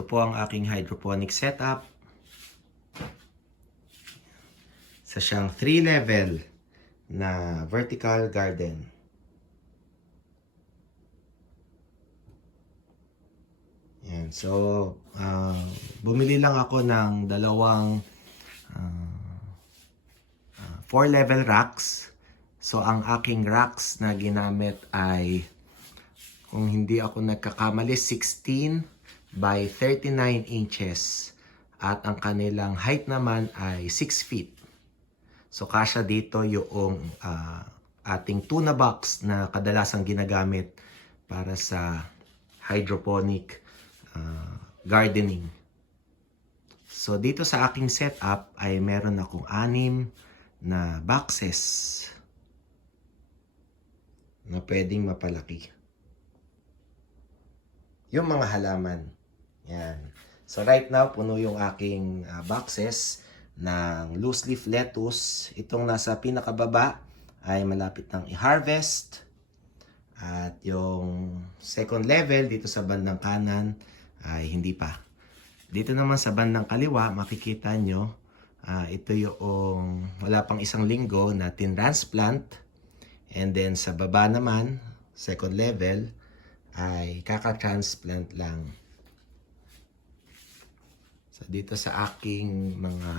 Ito po ang aking hydroponic setup. Sa siyang 3-level na vertical garden. Yan. So, bumili lang ako ng dalawang 4-level racks. So, ang aking racks na ginamit ay, kung hindi ako nagkakamali, 16 by 39 inches. At ang kanilang height naman ay 6 feet. So, kasya dito yung ating tuna box na kadalasang ginagamit para sa hydroponic gardening. So, dito sa aking setup ay meron akong 6 na boxes na pwedeng mapalaki yung mga halaman. Yan. So, right now, puno yung aking boxes ng loose leaf lettuce. Itong nasa pinakababa ay malapit ng i-harvest. At yung second level dito sa bandang kanan ay hindi pa. Dito naman sa bandang kaliwa, makikita nyo, ito yung wala pang isang linggo na tin-transplant. And then sa baba naman, second level, ay kaka-transplant lang. So dito sa aking mga,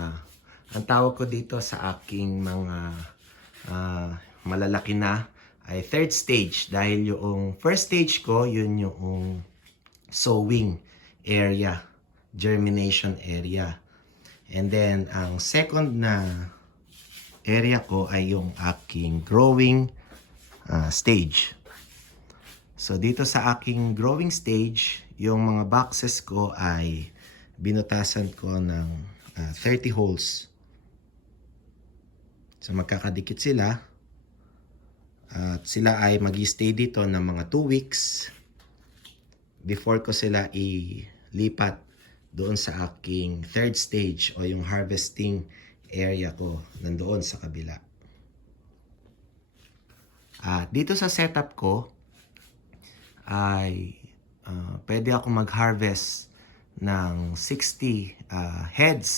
ang tawag ko dito sa aking mga malalaki na ay third stage. Dahil yung first stage ko, yun yung sowing area, germination area. And then ang second na area ko ay yung aking growing stage. So dito sa aking growing stage, yung mga boxes ko ay binutasan ko ng 30 holes. So magkakadikit sila. At sila ay mag-stay dito ng mga 2 weeks before ko sila ilipat doon sa aking third stage o yung harvesting area ko nandoon sa kabila. At dito sa setup ko ay pwede ako mag-harvest ng 60 heads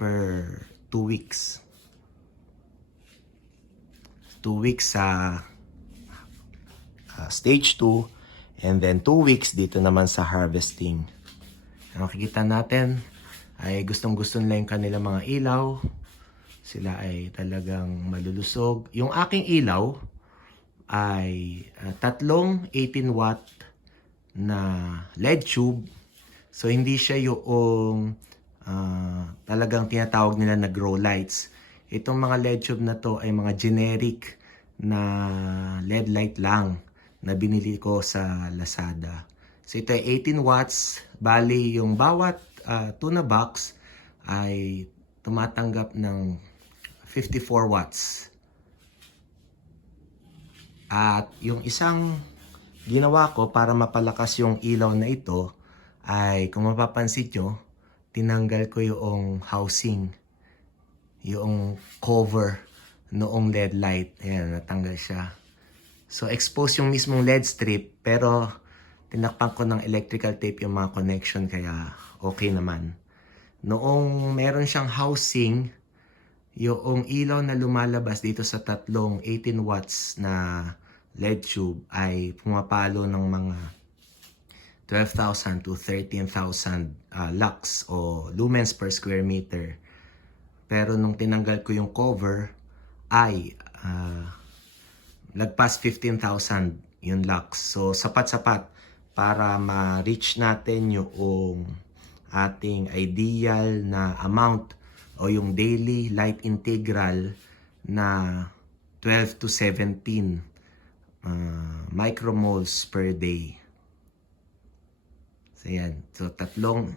per 2 weeks. 2 weeks sa stage 2 and then 2 weeks dito naman sa harvesting. Ang makikita natin ay gustong-gusto nila yung kanilang mga ilaw. Sila ay talagang malulusog. Yung aking ilaw ay tatlong 18 watt na LED tube. So hindi siya yung talagang tinatawag nila na grow lights. Itong mga LED tube na to ay mga generic na LED light lang na binili ko sa Lazada. So ito ay 18 watts. Bali yung bawat tuna box ay tumatanggap ng 54 watts. At yung isang ginawa ko para mapalakas yung ilaw na ito ay, kung mapapansin nyo, tinanggal ko yung housing, yung cover noong LED light. Ayan, natanggal siya. So, expose yung mismong LED strip, pero tinakpan ko ng electrical tape yung mga connection, kaya okay naman. Noong meron siyang housing, yung ilaw na lumalabas dito sa tatlong 18 watts na LED tube ay pumapalo ng mga 12,000 to 13,000 lux o lumens per square meter. Pero nung tinanggal ko yung cover ay lagpas 15,000 yung lux. So sapat-sapat para ma-reach natin yung ating ideal na amount o yung daily light integral na 12 to 17 micromoles per day. So yan. So tatlong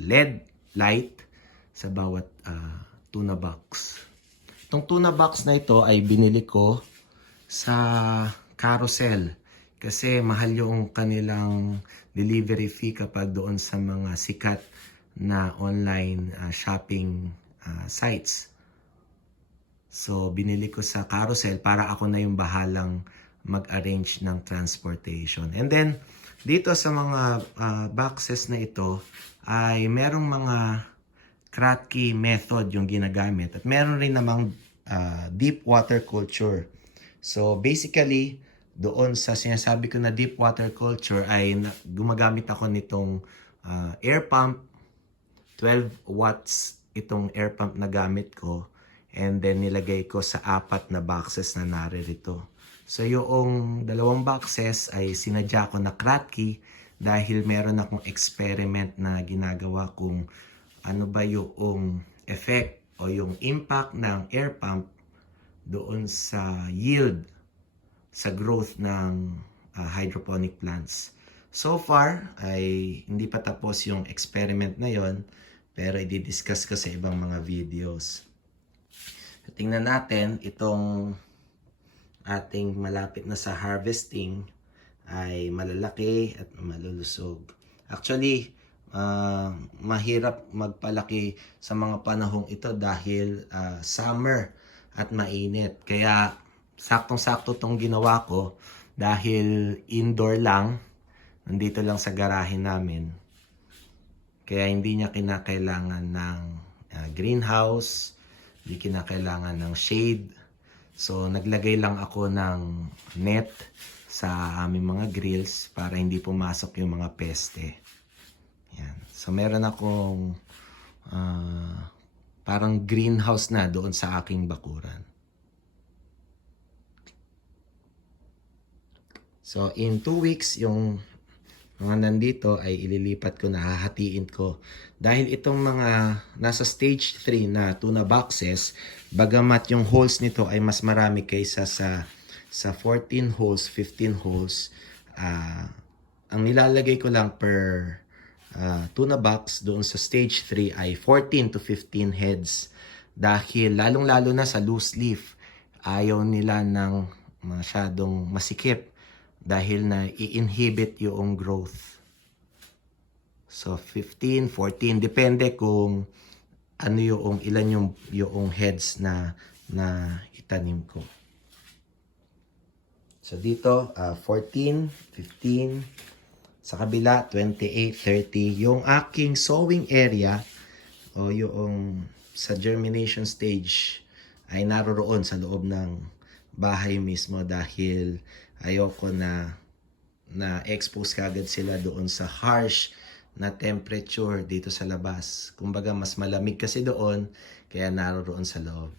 LED light sa bawat tuna box. Itong tuna box na ito ay binili ko sa Carousel kasi mahal yung kanilang delivery fee kapag doon sa mga sikat na online shopping sites. So, binili ko sa Carousel para ako na yung bahalang mag-arrange ng transportation. And then, dito sa mga boxes na ito ay merong mga Kratky method yung ginagamit at meron rin namang deep water culture. So basically, doon sa sinasabi ko na deep water culture ay gumagamit ako nitong air pump. 12 watts itong air pump na gamit ko, and then nilagay ko sa 4 na boxes na naririto. So yung dalawang boxes ay sinadya ko na Kratky dahil meron akong experiment na ginagawa kung ano ba yung effect o yung impact ng air pump doon sa yield, sa growth ng hydroponic plants. So far ay hindi pa tapos yung experiment na yon, pero i-discuss ko sa ibang mga videos. Tingnan natin itong ating malapit na sa harvesting ay malalaki at malulusog. Actually, mahirap magpalaki sa mga panahong ito dahil summer at mainit. Kaya saktong-sakto tong ginawa ko dahil indoor lang, nandito lang sa garahe namin. Kaya hindi niya kinakailangan ng greenhouse, hindi kinakailangan ng shade. So naglagay lang ako ng net sa aming mga grills para hindi pumasok yung mga peste. Yan. So meron akong parang greenhouse na doon sa aking bakuran. So in 2 weeks yung mga nandito ay ililipat ko na, hahatiin ko. Dahil itong mga nasa stage 3 na tuna boxes, bagamat yung holes nito ay mas marami kaysa sa 14 holes, 15 holes, ang nilalagay ko lang per tuna box doon sa stage 3 ay 14 to 15 heads. Dahil lalong-lalo na sa loose leaf, ayaw nila ng masyadong masikip dahil na i-inhibit yung growth. So 15, 14, depende kung ano yung ilan yung heads na itanim ko. So dito 14, 15, sa kabila 28, 30. Yung aking sowing area o yung sa germination stage ay naroroon sa loob ng bahay mismo dahil ayoko na expose kagad sila doon sa harsh na temperature dito sa labas. Kumbaga mas malamig kasi doon kaya naroroon sa loob.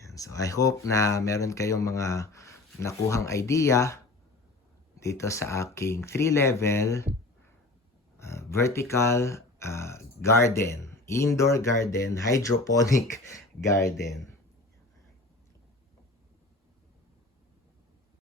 Yan. So I hope na meron kayong mga nakuhang idea dito sa aking 3-level vertical garden, indoor garden, hydroponic garden.